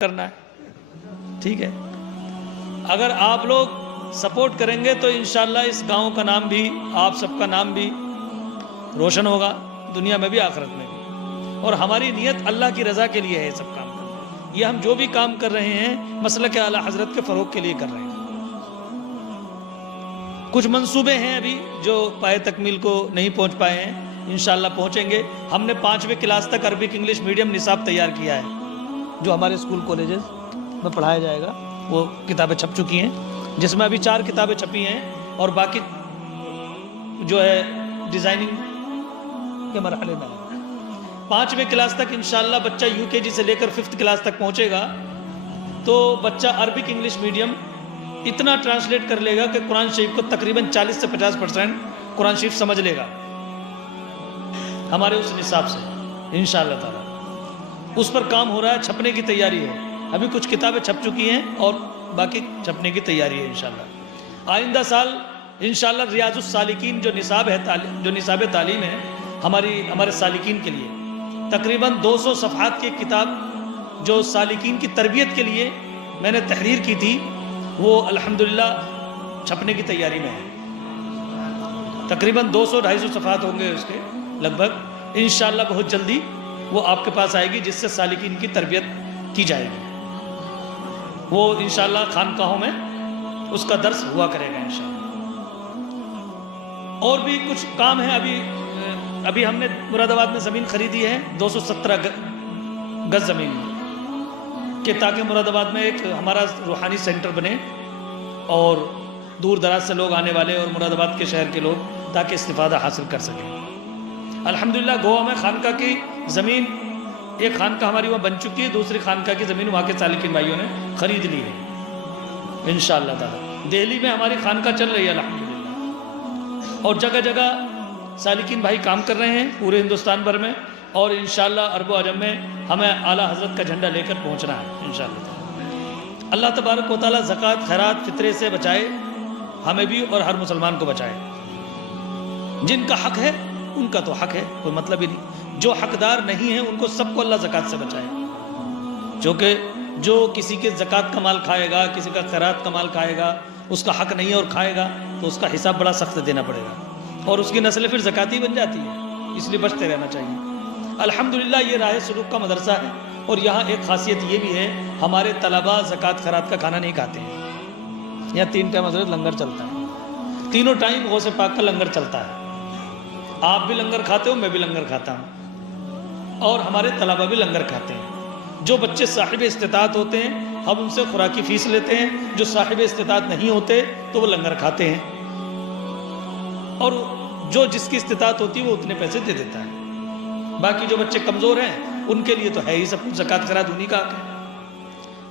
करना है, ठीक है। अगर आप लोग सपोर्ट करेंगे तो इंशाल्लाह इस गांव का नाम भी, आप सबका नाम भी रोशन होगा, दुनिया में भी आखिरत में भी। और हमारी नीयत अल्लाह की रज़ा के लिए है। सब काम करना, ये हम जो भी काम कर रहे हैं मसलक आला हज़रत के फ़रोग़ के लिए कर रहे हैं। कुछ मंसूबे हैं अभी जो पाए तकमील को नहीं पहुंच पाए हैं, इंशाल्लाह पहुंचेंगे। हमने 5वीं क्लास तक अरबिक इंग्लिश मीडियम निसाब तैयार किया है, जो हमारे स्कूल कॉलेजेस में पढ़ाया जाएगा। वो किताबें छप चुकी हैं, जिसमें अभी 4 किताबें छपी हैं और बाकी जो है डिज़ाइनिंग के मरहले में है। 5वीं क्लास तक इंशाल्लाह बच्चा यूकेजी से लेकर 5th क्लास तक पहुंचेगा तो बच्चा अरबिक इंग्लिश मीडियम इतना ट्रांसलेट कर लेगा कि कुरान शरीफ को तकरीबन 40 से 50% कुरान शरीफ समझ लेगा हमारे उस निसाब से इंशाल्लाह ताला। उस पर काम हो रहा है, छपने की तैयारी है। अभी कुछ किताबें छप चुकी हैं और बाकी छपने की तैयारी है इंशाल्लाह। आइंदा साल इंशाल्लाह रियाजुस सालिकीन जो निसाब है, जो निसाब तालीम है हमारे सालिकीन के लिए, तकरीबन 200 सफ़हात की किताब जो सालिकीन की तरबियत के लिए मैंने तहरीर की थी, वो अल्हम्दुलिल्लाह छपने की तैयारी में है। तकरीबन 200-250 सफ़हात होंगे उसके लगभग। इंशाल्लाह बहुत जल्दी वो आपके पास आएगी, जिससे सालिकीन की तरबियत की जाएगी। वो इंशाल्लाह खानकाहों में उसका दर्स हुआ करेगा इंशाल्लाह। और भी कुछ काम है। अभी हमने मुरादाबाद में ज़मीन खरीदी है 217 गज ज़मीन कि ताकि मुरादाबाद में एक हमारा रूहानी सेंटर बने और दूर दराज से लोग आने वाले और मुरादाबाद के शहर के लोग ताकि इस्तिफ़ादा हासिल कर सकें। अल्हम्दुलिल्लाह गोवा में खानका की ज़मीन, एक खानका हमारी वहाँ बन चुकी है, दूसरी खानका की ज़मीन वहाँ के सालिकीन भाइयों ने ख़रीद ली है इंशाअल्लाह ताला। दिल्ली में हमारी खानका चल रही है अल्हम्दुलिल्लाह, और जगह जगह सालिकीन भाई काम कर रहे हैं पूरे हिंदुस्तान भर में, और इंशाअल्लाह अरब अजम में हमें आला हज़रत का झंडा लेकर पहुँचना है इंशाअल्लाह। अल्लाह तबारक व तआला ज़कात खैरात फितरे से बचाए हमें भी और हर मुसलमान को बचाए। जिनका हक है उनका तो हक है, कोई मतलब ही नहीं। जो हकदार नहीं है उनको सबको अल्लाह ज़कात से बचाए। जो किसी के ज़कात का माल खाएगा, किसी का खैरात का माल खाएगा, उसका हक नहीं है और खाएगा तो उसका हिसाब बड़ा सख्त देना पड़ेगा और उसकी नस्लें फिर ज़काती बन जाती है। इसलिए बचते रहना चाहिए। अल्हम्दुलिल्लाह ये राह सुलूक का मदरसा है, और यहाँ एक खासियत ये भी है, हमारे तलबा ज़कात खैरात का खाना नहीं खाते हैं। यहाँ 3 टाइम हज़रत लंगर चलता है, तीनों टाइम गौसे पाक का लंगर चलता है। आप भी लंगर खाते हो, मैं भी लंगर खाता हूँ, और हमारे तलबा भी लंगर खाते हैं। जो बच्चे साहिब इस्तिताअत होते हैं हम उनसे खुराकी फ़ीस लेते हैं, जो साहिब इस्तिताअत नहीं होते तो वो लंगर खाते हैं, और जो जिसकी इस्तिताअत होती है वो उतने पैसे दे देता है। बाकी जो बच्चे कमज़ोर हैं उनके लिए तो है ही सब कुछ, ज़कात खैरात उन्हीं का हक है।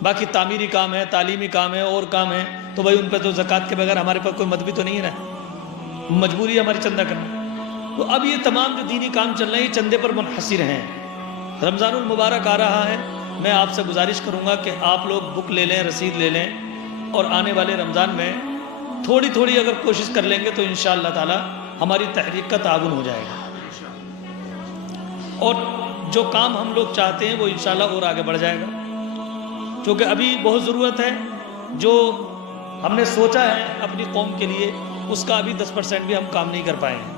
बाकी तामीरी काम है, तालीमी काम है और काम है, तो भाई उन पर तो ज़कात के बगैर हमारे पास कोई मत भी तो नहीं है ना, मजबूरी है हमारी चंदा करना। तो अब ये तमाम जो दीनी काम चल रहे हैं चंदे पर मुनहसिर हैं। रमज़ानुल मुबारक आ रहा है, मैं आपसे गुजारिश करूँगा कि आप लोग बुक ले लें, रसीद ले लें, और आने वाले रमज़ान में थोड़ी थोड़ी अगर कोशिश कर लेंगे तो इंशाअल्लाह ताला हमारी तहरीक का ताउन हो जाएगा, और जो काम हम लोग चाहते हैं वो इंशाअल्लाह और आगे बढ़ जाएगा। क्योंकि अभी बहुत ज़रूरत है, जो हमने सोचा है अपनी कौम के लिए उसका अभी 10% भी हम काम नहीं कर पाए हैं।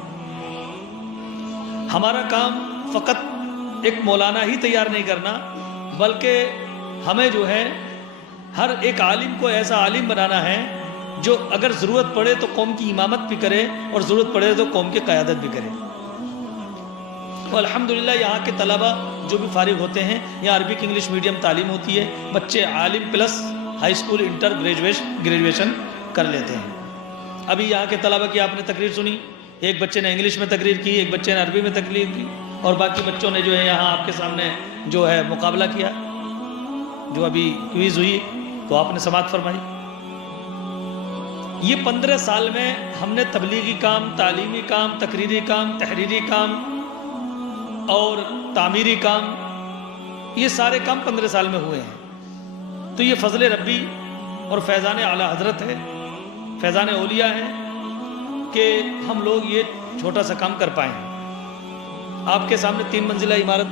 हमारा काम फ़कत एक मौलाना ही तैयार नहीं करना, बल्कि हमें जो है हर एक आलिम को ऐसा आलिम बनाना है जो अगर ज़रूरत पड़े तो कौम की इमामत भी करे और ज़रूरत पड़े तो कौम की क़यादत भी करे। तो अल्हम्दुलिल्लाह यहाँ के तलबा जो भी फारिग होते हैं, यहाँ अरबिक इंग्लिश मीडियम तालीम होती है, बच्चे आलिम plus high school inter graduation कर लेते हैं। अभी यहाँ के तलबा की आपने तकरीर सुनी, एक बच्चे ने इंग्लिश में तकरीर की, एक बच्चे ने अरबी में तकरीर की, और बाकी बच्चों ने जो है यहाँ आपके सामने जो है मुकाबला किया। जो अभी क्विज़ हुई तो आपने समाअत फरमाई। ये 15 साल में हमने तबलीगी काम, तालीमी काम, तकरीरी काम, तहरीरी काम और तामीरी काम, ये सारे काम 15 साल में हुए हैं। तो ये फ़ज़ल रब्बी और फैज़ान आला हज़रत है, फैज़ान औलिया है कि हम लोग ये छोटा सा काम कर पाए हैं। आपके सामने 3 मंजिला इमारत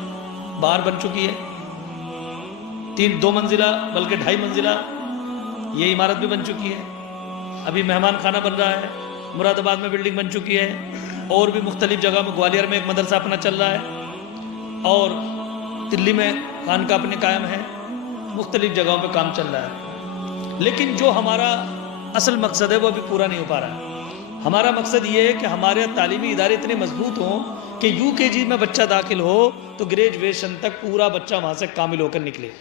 बाहर बन चुकी है, 2 मंजिला बल्कि 2.5 मंजिला ये इमारत भी बन चुकी है। अभी मेहमान खाना बन रहा है, मुरादाबाद में बिल्डिंग बन चुकी है, और भी मुख्तलिफ जगह में, ग्वालियर में एक मदरसा अपना चल रहा है, और दिल्ली में खानका अपने कायम है, मुख्तलिफ जगहों पे काम चल रहा है। लेकिन जो हमारा असल मकसद है वो अभी पूरा नहीं हो पा रहा है। हमारा मकसद ये है कि हमारे तालीमी इदारे इतने मजबूत हों कि UKG में बच्चा दाखिल हो तो ग्रेजुएशन तक पूरा बच्चा वहाँ से कामिल होकर निकले।